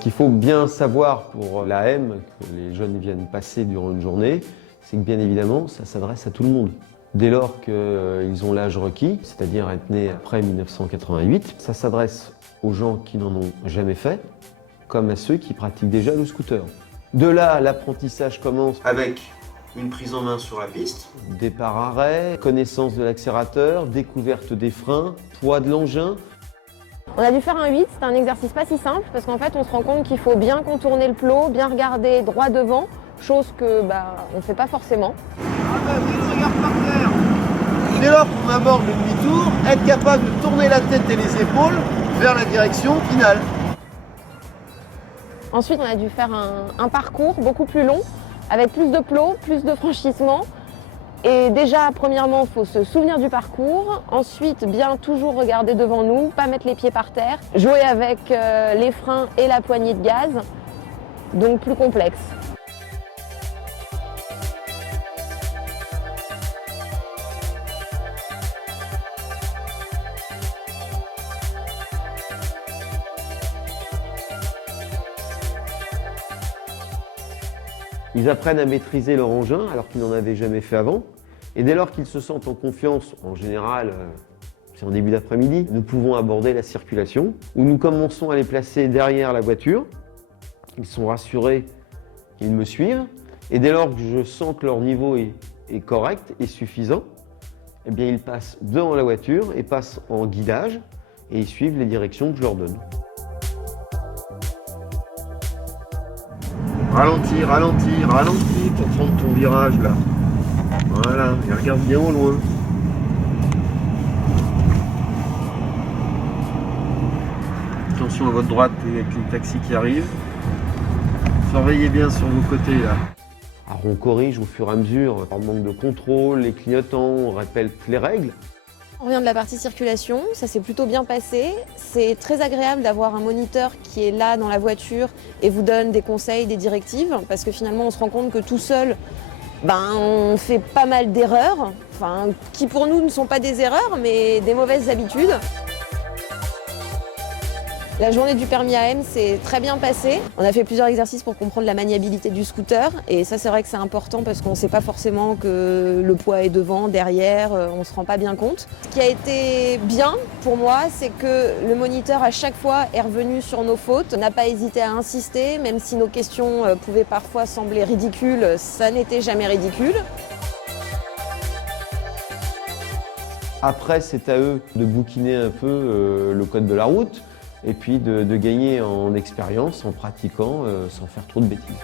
Ce qu'il faut bien savoir pour l'AM, que les jeunes viennent passer durant une journée, c'est que bien évidemment, ça s'adresse à tout le monde. Dès lors qu'ils ont l'âge requis, c'est-à-dire être nés après 1988, ça s'adresse aux gens qui n'en ont jamais fait, comme à ceux qui pratiquent déjà le scooter. De là, l'apprentissage commence avec une prise en main sur la piste, départ-arrêt, connaissance de l'accélérateur, découverte des freins, poids de l'engin. On a dû faire un 8, c'est un exercice pas si simple parce qu'en fait on se rend compte qu'il faut bien contourner le plot, bien regarder droit devant, chose que on ne fait pas forcément. Regarde par terre. Dès lors qu'on aborde le demi-tour, être capable de tourner la tête et les épaules vers la direction finale. Ensuite on a dû faire un parcours beaucoup plus long, avec plus de plots, plus de franchissements. Et déjà, premièrement, il faut se souvenir du parcours. Ensuite, bien toujours regarder devant nous, pas mettre les pieds par terre. Jouer avec les freins et la poignée de gaz, donc plus complexe. Ils apprennent à maîtriser leur engin alors qu'ils n'en avaient jamais fait avant. Et dès lors qu'ils se sentent en confiance, en général, c'est en début d'après-midi, nous pouvons aborder la circulation, où nous commençons à les placer derrière la voiture. Ils sont rassurés qu'ils me suivent. Et dès lors que je sens que leur niveau est correct et suffisant, eh bien, ils passent devant la voiture et passent en guidage et ils suivent les directions que je leur donne. Ralentis, ralentis, ralentis pour prendre ton virage là. Voilà, et regarde bien au loin. Attention à votre droite avec les taxis qui arrivent. Surveillez bien sur vos côtés là. Alors on corrige au fur et à mesure, par manque de contrôle, les clignotants, on répète les règles. On revient de la partie circulation, ça s'est plutôt bien passé. C'est très agréable d'avoir un moniteur qui est là dans la voiture et vous donne des conseils, des directives, parce que finalement on se rend compte que tout seul, on fait pas mal d'erreurs, qui pour nous ne sont pas des erreurs, mais des mauvaises habitudes. La journée du permis AM s'est très bien passée. On a fait plusieurs exercices pour comprendre la maniabilité du scooter. Et ça, c'est vrai que c'est important parce qu'on ne sait pas forcément que le poids est devant, derrière, on ne se rend pas bien compte. Ce qui a été bien pour moi, c'est que le moniteur, à chaque fois, est revenu sur nos fautes, n'a pas hésité à insister, même si nos questions pouvaient parfois sembler ridicules, ça n'était jamais ridicule. Après, c'est à eux de bouquiner un peu le code de la route et puis de gagner en expérience en pratiquant sans faire trop de bêtises.